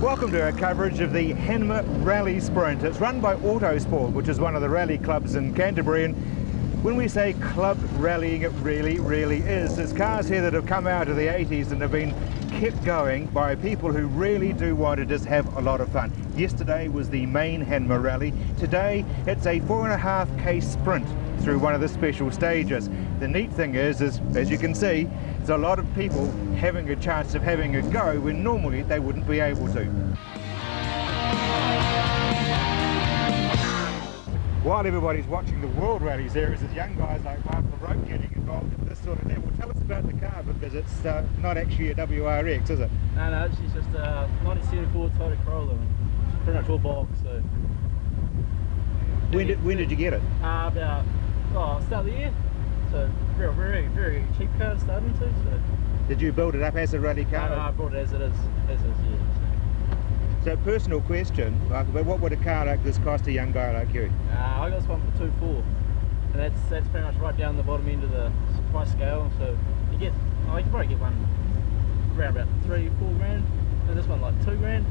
Welcome to our coverage of the Hanmer Rally Sprint. It's run by Autosport, which is one of the rally clubs in Canterbury, and when we say club rallying, it really is. There's cars here that have come out of the 80s and have been kept going by people who really do want to just have a lot of fun. Yesterday was the main Hanmer Rally. Today it's a 4.5k sprint through one of the special stages. The neat thing is, as you can see, there's a lot of people having a chance of having a go when normally they wouldn't be able to. While everybody's watching the World Rally Series, there's young guys like Michael Rope getting involved at this sort of level. Tell us about the car, because it's not actually a WRX, is it? No, she's just a 1974 Toyota Corolla, and pretty much all box. So. When did you get it? About start of the year. So very cheap car to start into. So. Did you build it up as a rally car? No, I bought it as it is. Yeah. So personal question, Michael, but what would a car like this cost a young guy like you? I got this one for 2.4, and that's pretty much right down the bottom end of the price scale. So you can probably get one around about 3-4 grand, and this one like 2 grand.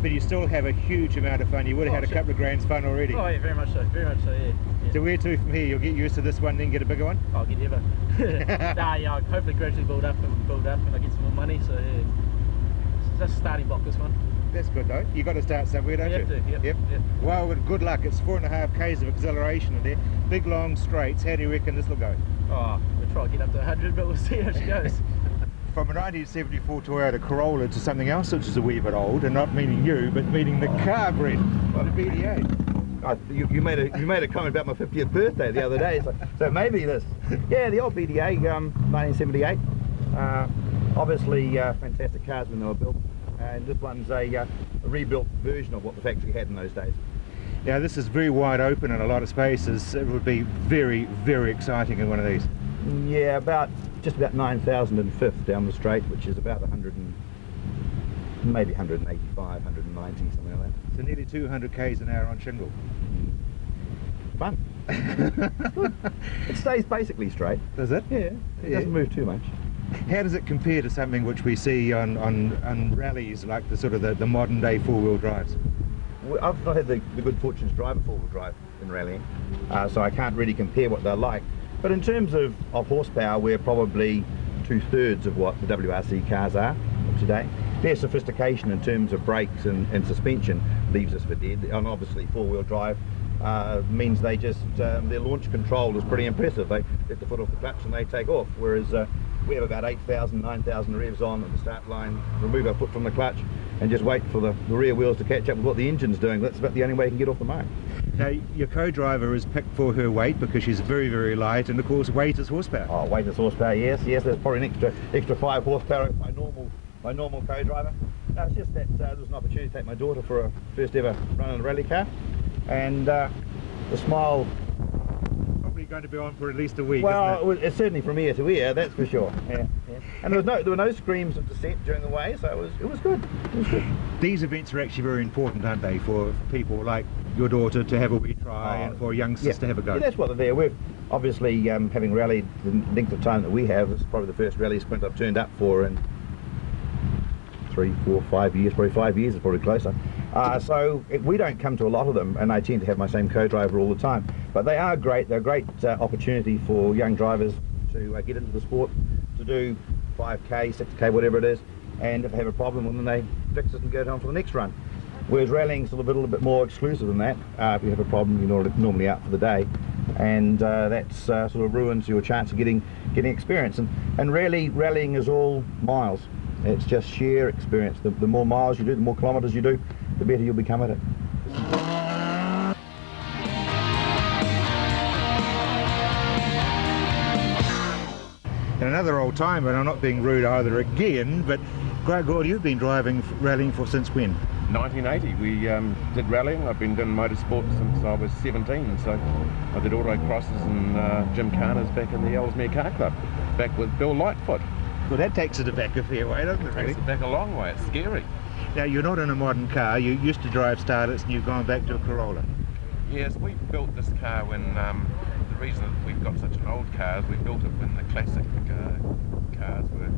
But you still have a huge amount of fun. You would have had a couple of grand's fun already. Oh yeah, very much so, yeah. So where to from here? You'll get used to this one, then get a bigger one? I'll get ever. I'll hopefully gradually build up and I get some more money. So yeah, that's a starting block, this one. That's good though. You got to start somewhere, don't you? You have to, yep. Well, good luck. It's 4.5 k's of acceleration in there. Big long straights. How do you reckon this will go? Oh, we'll try to get up to 100, but we'll see how she goes. From a 1974 Toyota Corolla to something else which is a wee bit old, and not meaning you, but meaning the car, Brent, on a BD8. You made a comment about my 50th birthday the other day, so maybe this. Yeah, the old BDA, 1978. Obviously, fantastic cars when they were built, and this one's a rebuilt version of what the factory had in those days. Now, this is very wide open in a lot of spaces. It would be very exciting in one of these. Yeah, just about 9,005th down the straight, which is about maybe 185, 190, something like that. So nearly 200 k's an hour on shingle. Fun. It stays basically straight. Does it? Yeah, it doesn't move too much. How does it compare to something which we see on rallies, like the modern day four-wheel drives? I've not had the good fortune to drive a four-wheel drive in rallying, so I can't really compare what they're like. But in terms of horsepower, we're probably 2/3 of what the WRC cars are today. Their sophistication in terms of brakes and suspension leaves us for dead. And obviously four-wheel drive means they just, their launch control is pretty impressive. They get the foot off the clutch and they take off, whereas we have about 8,000, 9,000 revs on at the start line, remove our foot from the clutch and just wait for the rear wheels to catch up with what the engine's doing. That's about the only way you can get off the mark. Now, your co-driver is picked for her weight because she's very light, and of course weight is horsepower. Oh, weight is horsepower, yes. There's probably an extra 5 horsepower in my normal co-driver. No, it's just that there was an opportunity to take my daughter for a first ever run in a rally car, and the smile... Probably going to be on for at least a week, well, isn't it? It's certainly from ear to ear, that's for sure. Yeah. And there were no screams of dissent during the way, so it was good. These events are actually very important, aren't they, for people like your daughter to have a wee try and for youngsters to have a go? Yeah, that's what they're there. We're obviously, having rallied the length of time that we have, this is probably the first rally sprint I've turned up for in 3, 4, 5 years, probably 5 years is probably closer. So we don't come to a lot of them, and I tend to have my same co-driver all the time. But they are great. They're a great opportunity for young drivers to get into the sport, to do 5k, 6k, whatever it is, and if they have a problem, then they fix it and go down for the next run. Whereas rallying is a little bit more exclusive than that. If you have a problem, you're normally out for the day, and that sort of ruins your chance of getting experience. And really, rallying is all miles. It's just sheer experience. The more miles you do, the more kilometres you do, the better you'll become at it. And another old timer, and I'm not being rude either again, but Gregor, you've been rallying for since when? 1980. We did rallying. I've been doing motorsports since I was 17, so I did autocrosses and Jim Carner's back in the Ellesmere Car Club, back with Bill Lightfoot. Well, that takes it back a fair way, doesn't it, really? Takes it back a long way. It's scary. Now, you're not in a modern car. You used to drive Starlets and you've gone back to a Corolla. Yes, we built this car when, the reason that we've got such an old car is we built it when the classic cars were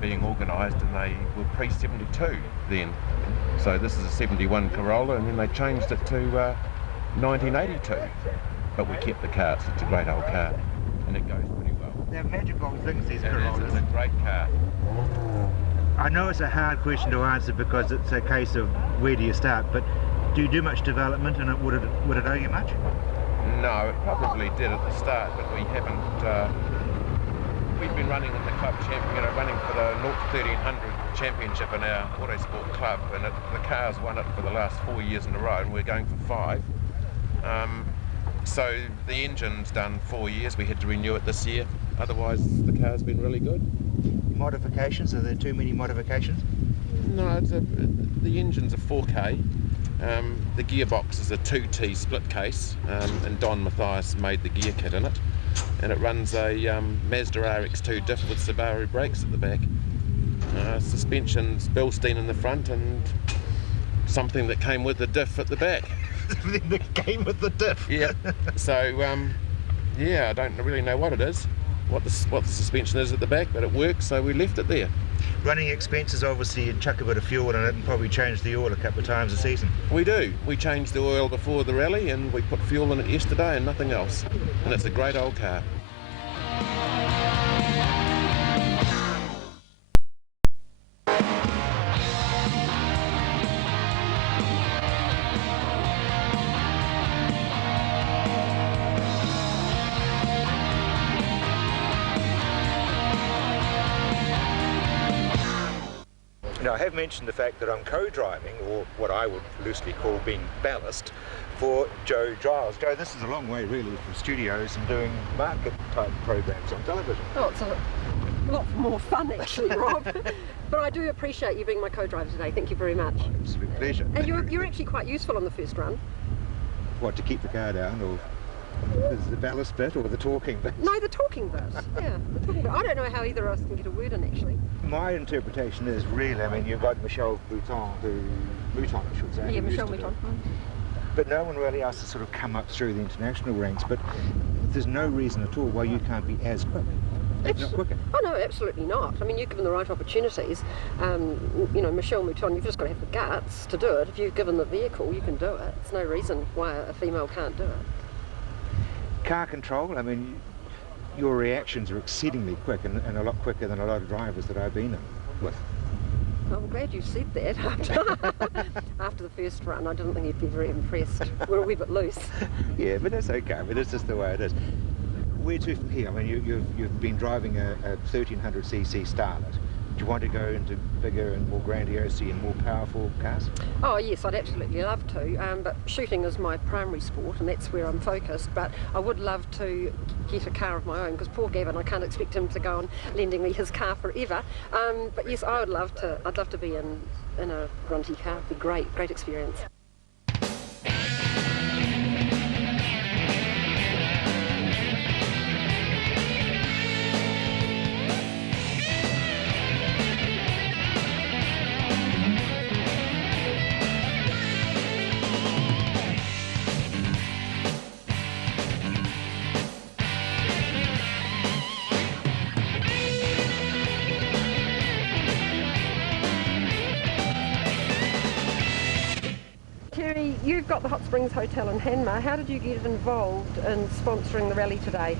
being organised, and they were pre-72 then. So this is a 71 Corolla, and then they changed it to 1982. But we kept the car. It's a great old car, and it goes pretty well. They're magical things, these It Corollas. is a great car. I know it's a hard question to answer because it's a case of where do you start, but do you do much development, and would it owe you much? No, it probably did at the start, but we haven't. We've been running in the club running for the 1300 championship in our autosport club, and the car's won it for the last 4 years in a row, and we're going for 5. So the engine's done 4 years. We had to renew it this year. Otherwise, the car's been really good. Modifications? Are there too many modifications? No, the engine's a 4K. The gearbox is a 2T split case, and Don Mathias made the gear kit in it. And it runs a Mazda RX-2 diff with Subaru brakes at the back. Suspension's Bilstein in the front, and something that came with the diff at the back. That came with the diff? Yeah. So, yeah, I don't really know what it is, what the suspension is at the back, but it works, so we left it there. Running expenses, obviously you'd chuck a bit of fuel in it and probably change the oil a couple of times a season. We do. We changed the oil before the rally, and we put fuel in it yesterday and nothing else. And it's a great old car. Now, I have mentioned the fact that I'm co-driving, or what I would loosely call being ballast, for Joe Giles. Joe, this is a long way really from studios and doing market type programs on television. Oh, it's a lot more fun actually, Rob. But I do appreciate you being my co-driver today. Thank you very much. Absolute pleasure. And you're actually quite useful on the first run. What, to keep the car down, or is the ballast bit, or the talking bit? No, the talking bit. Yeah, the talking bit. I don't know how either of us can get a word in actually. My interpretation is really, I mean, you've got Michelle Mouton, I should say. Yeah, who Michelle used to Mouton. do it. But no one really else has sort of come up through the international ranks, but there's no reason at all why you can't be as quick, if not quicker. Oh no, absolutely not. I mean, you're given the right opportunities. You know, Michelle Mouton, you've just got to have the guts to do it. If you're given the vehicle, you can do it. There's no reason why a female can't do it. Car control, I mean, your reactions are exceedingly quick and a lot quicker than a lot of drivers that I've been in with. I'm glad you said that. After the first run, I didn't think you'd be very impressed. We're a wee bit loose. Yeah, but that's okay. But it's just the way it is. Where to from here? I mean, you've been driving a 1300cc Starlet. Do you want to go into bigger and more grandiose and more powerful cars? Oh yes, I'd absolutely love to, but shooting is my primary sport and that's where I'm focused, but I would love to get a car of my own because poor Gavin, I can't expect him to go on lending me his car forever, but yes, I'd love to be in a grunty car. It'd be great experience. You've got the Hot Springs Hotel in Hanmer. How did you get involved in sponsoring the rally today?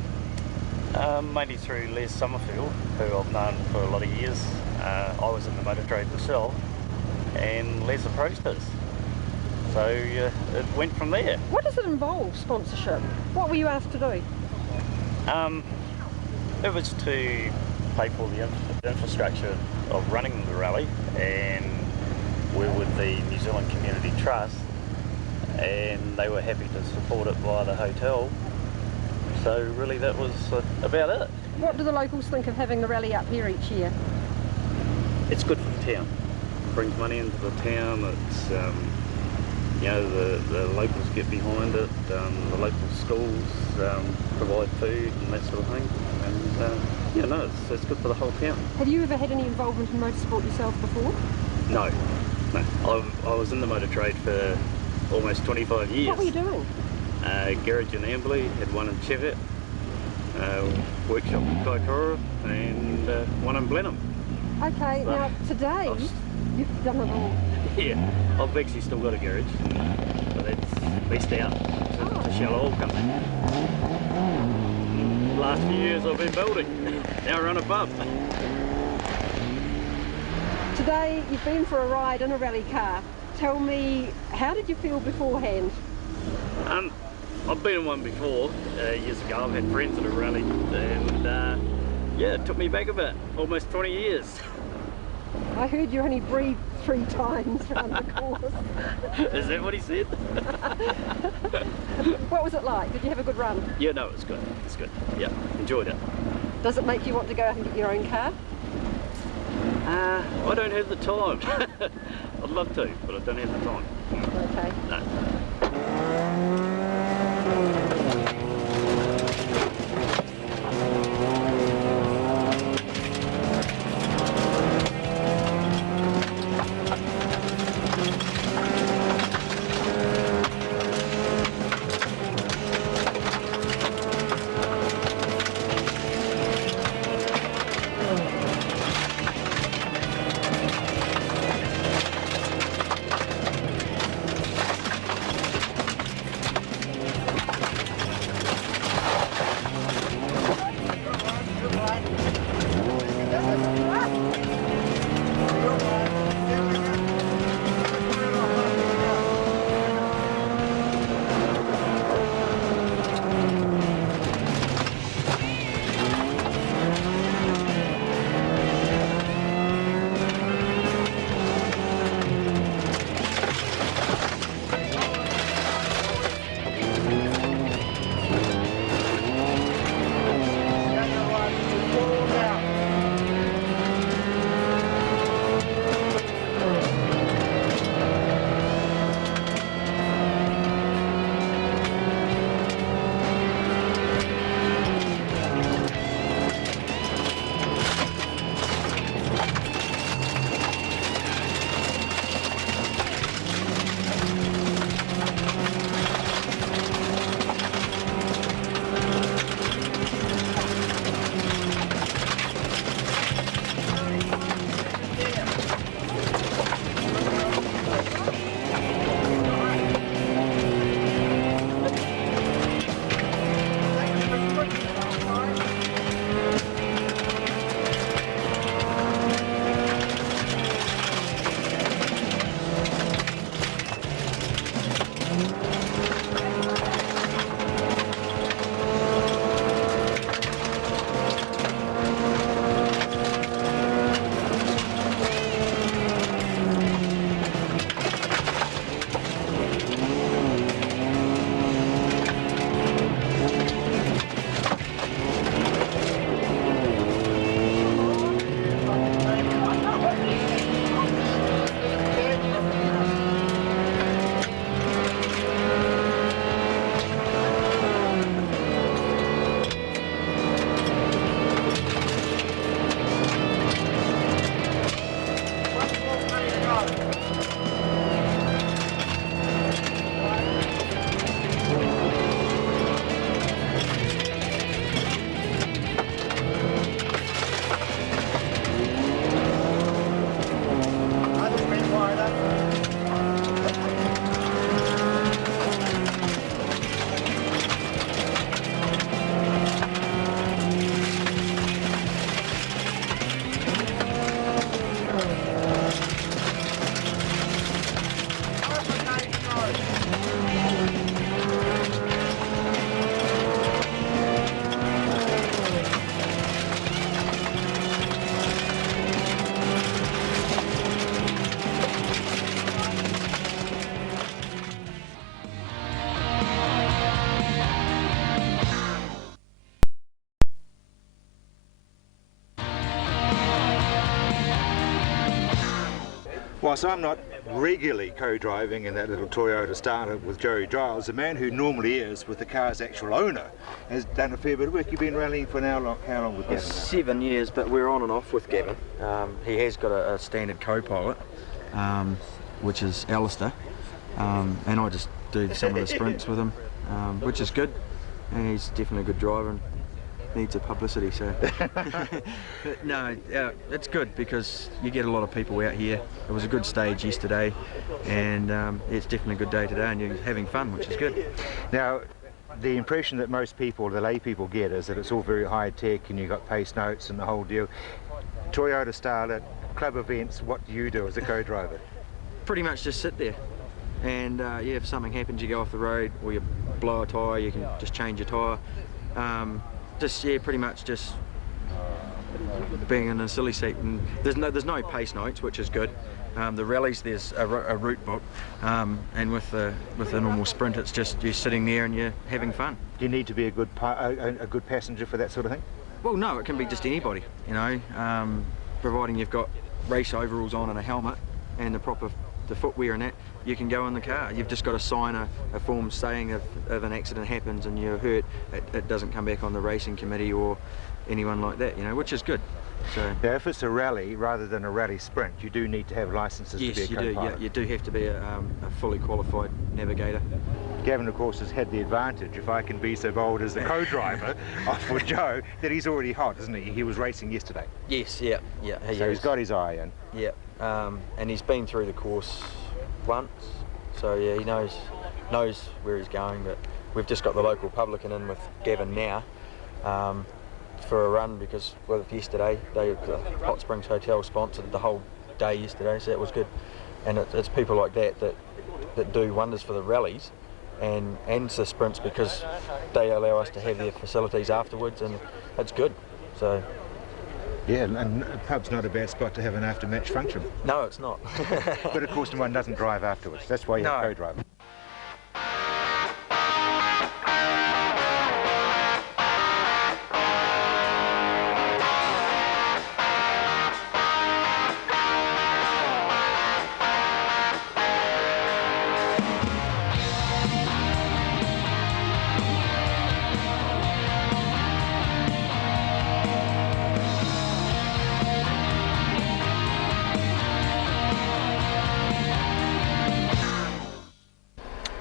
Mainly through Les Summerfield, who I've known for a lot of years. I was in the motor trade myself, and Les approached us. So it went from there. What does it involve, sponsorship? What were you asked to do? It was to pay for the infrastructure of running the rally, and we're with the New Zealand Community Trust, and they were happy to support it via the hotel. So really that was about it. What do the locals think of having the rally up here each year? it's good for the town. It brings money into the town. It's you know, the locals get behind it. The local schools provide food and that sort of thing. And yeah, no, it's good for the whole town. Have you ever had any involvement in motorsport yourself before? No. I was in the motor trade for almost 25 years. What were you doing? Garage in Amberley, had one in Cheviot, workshop in Kaikoura, and one in Blenheim. Okay, So, now today you've done it all. Yeah, I've actually still got a garage, but that's leased out to Shell Oil Company. The last few years I've been building. Now I run a pub. Today you've been for a ride in a rally car. Tell me, how did you feel beforehand? I've been in one before, years ago. I've had friends that have rallied, and yeah, it took me back a bit, almost 20 years. I heard you only breathed 3 times around the course. Is that what he said? What was it like? Did you have a good run? Yeah, no, it's good. It's good. Yeah, enjoyed it. Does it make you want to go out and get your own car? I don't have the time. I'd love to, but I don't have the time. Okay. No. Whilst I'm not regularly co-driving in that little Toyota Starlet with Joey Giles, the man who normally is with the car's actual owner has done a fair bit of work. You've been rallying for how long with Gavin? 7 years, but we're on and off with Gavin. He has got a standard co-pilot, which is Alistair, and I just do some of the sprints with him, which is good, and he's definitely a good driver and needs a publicity, so. But no, it's good because you get a lot of people out here. It was a good stage yesterday, and it's definitely a good day today, and you're having fun, which is good. Now, the impression that most people, the lay people, get is that it's all very high tech and you've got pace notes and the whole deal. Toyota Starlet, club events, what do you do as a co-driver? Pretty much just sit there, and yeah, if something happens, you go off the road or you blow a tyre, you can just change your tyre. Just, yeah, pretty much just being in a silly seat, and there's no pace notes, which is good. The rallies, there's a route book, and with the normal sprint, it's just you're sitting there and you're having fun. Do you need to be a good passenger for that sort of thing? Well, no, it can be just anybody, you know, providing you've got race overalls on and a helmet and the footwear and that, you can go in the car. You've just got to sign a form saying if an accident happens and you're hurt, it doesn't come back on the racing committee or anyone like that, you know, which is good. So now, if it's a rally rather than a rally sprint, you do need to have licences to be a co-pilot. Yes, you do have to be a fully qualified navigator. Gavin, of course, has had the advantage, if I can be so bold as the co-driver for Joe, that he's already hot, isn't he? He was racing yesterday. Yes, yeah. So he's got his eye in. Yeah, and he's been through the course once, so yeah, he knows where he's going. But we've just got the local publican in with Gavin now for a run because yesterday the Hot Springs Hotel sponsored the whole day yesterday, so that was good. And it's people like that do wonders for the rallies and the sprints because they allow us to have their facilities afterwards, and it's good. So. Yeah, and a pub's not a bad spot to have an after-match function. No, it's not. But of course, one doesn't drive afterwards. That's why you have co-driver.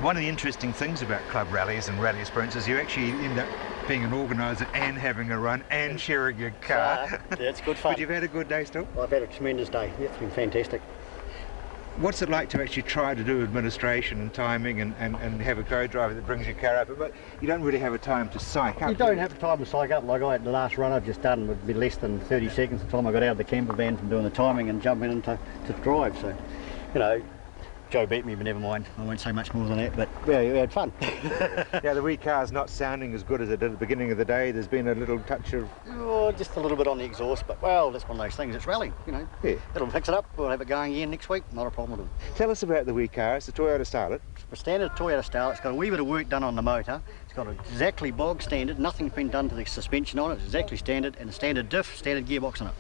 One of the interesting things about club rallies and rally sprints is you actually end up being an organiser and having a run and sharing your car. Yeah, it's good fun. But you've had a good day still? I've had a tremendous day. It's been fantastic. What's it like to actually try to do administration and timing and have a co-driver that brings your car up? But you don't really have a time to psych up. You don't have time to psych up. Like the last run I've just done would be less than 30 seconds the time I got out of the camper van from doing the timing and jumping into drive. So, you know, Joe beat me, but never mind. I won't say much more than that, but yeah, we had fun. Yeah, the wee car's not sounding as good as it did at the beginning of the day. There's been a little touch of... Oh, just a little bit on the exhaust, but well, that's one of those things. It's rallying, you know. Yeah. It'll fix it up. We'll have it going again next week. Not a problem at all. Tell us about the wee car. It's a Toyota Starlet. It's a standard Toyota Starlet. It's got a wee bit of work done on the motor. It's got exactly bog standard. Nothing's been done to the suspension on it. It's exactly standard, and a standard diff, standard gearbox in it.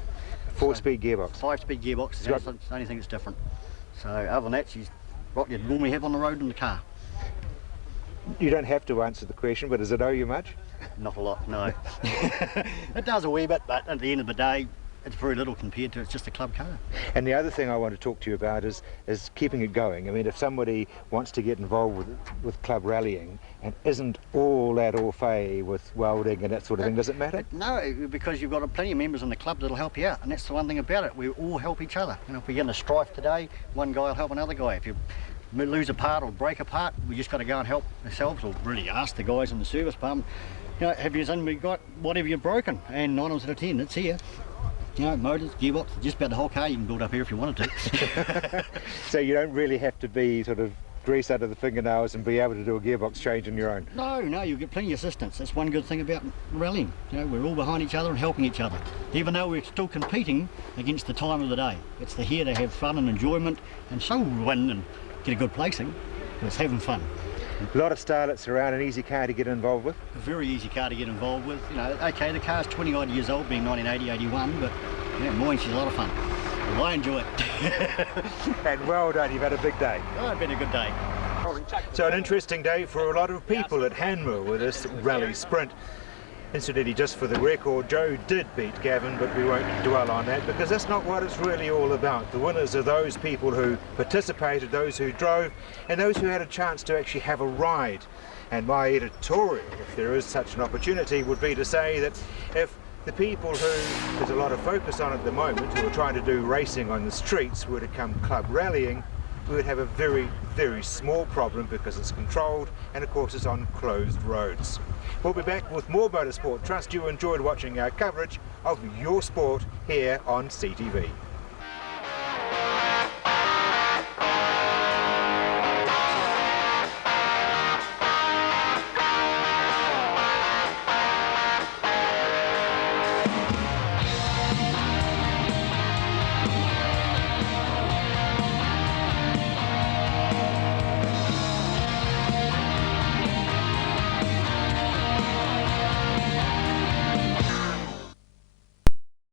4-speed gearbox. 5-speed gearbox is the only thing that's different. So other than that, she's what you'd normally have on the road in the car. You don't have to answer the question, but does it owe you much? Not a lot, no. It does a wee bit, but at the end of the day, it's very little compared to it's just a club car. And the other thing I want to talk to you about is keeping it going. I mean, if somebody wants to get involved with club rallying and isn't all that au fait with welding and that sort of thing, does it matter? No, because you've got plenty of members in the club that'll help you out, and that's the one thing about it. We all help each other. You know, if we get in a strife today, one guy will help another guy. If you lose a part or break a part, we just got to go and help ourselves, or really ask the guys in the service pump, you know, have you got whatever you've broken? And 9 times out of 10, it's here. You know, motors, gearbox, just about the whole car you can build up here if you wanted to. So you don't really have to be sort of grease under the fingernails and be able to do a gearbox change on your own? No, you get plenty of assistance. That's one good thing about rallying. You know, we're all behind each other and helping each other. Even though we're still competing against the time of the day. It's here to have fun and enjoyment, and so we'll win and get a good placing. It's having fun. A lot of Starlets around, an easy car to get involved with? A very easy car to get involved with. You know, okay, the car's 20 odd years old, being 1980, 81, but yeah, boy, she's a lot of fun. I enjoy it. And well done, you've had a big day. Oh, it's been a good day. So an interesting day for a lot of people at Hanmer with this rally sprint. Incidentally, just for the record, Joe did beat Gavin, but we won't dwell on that because that's not what it's really all about. The winners are those people who participated, those who drove, and those who had a chance to actually have a ride. And my editorial, if there is such an opportunity, would be to say that if the people who there's a lot of focus on at the moment, who are trying to do racing on the streets, were to come club rallying, we would have a very, very small problem because it's controlled and of course it's on closed roads. We'll be back with more motorsport. Trust you enjoyed watching our coverage of your sport here on CTV.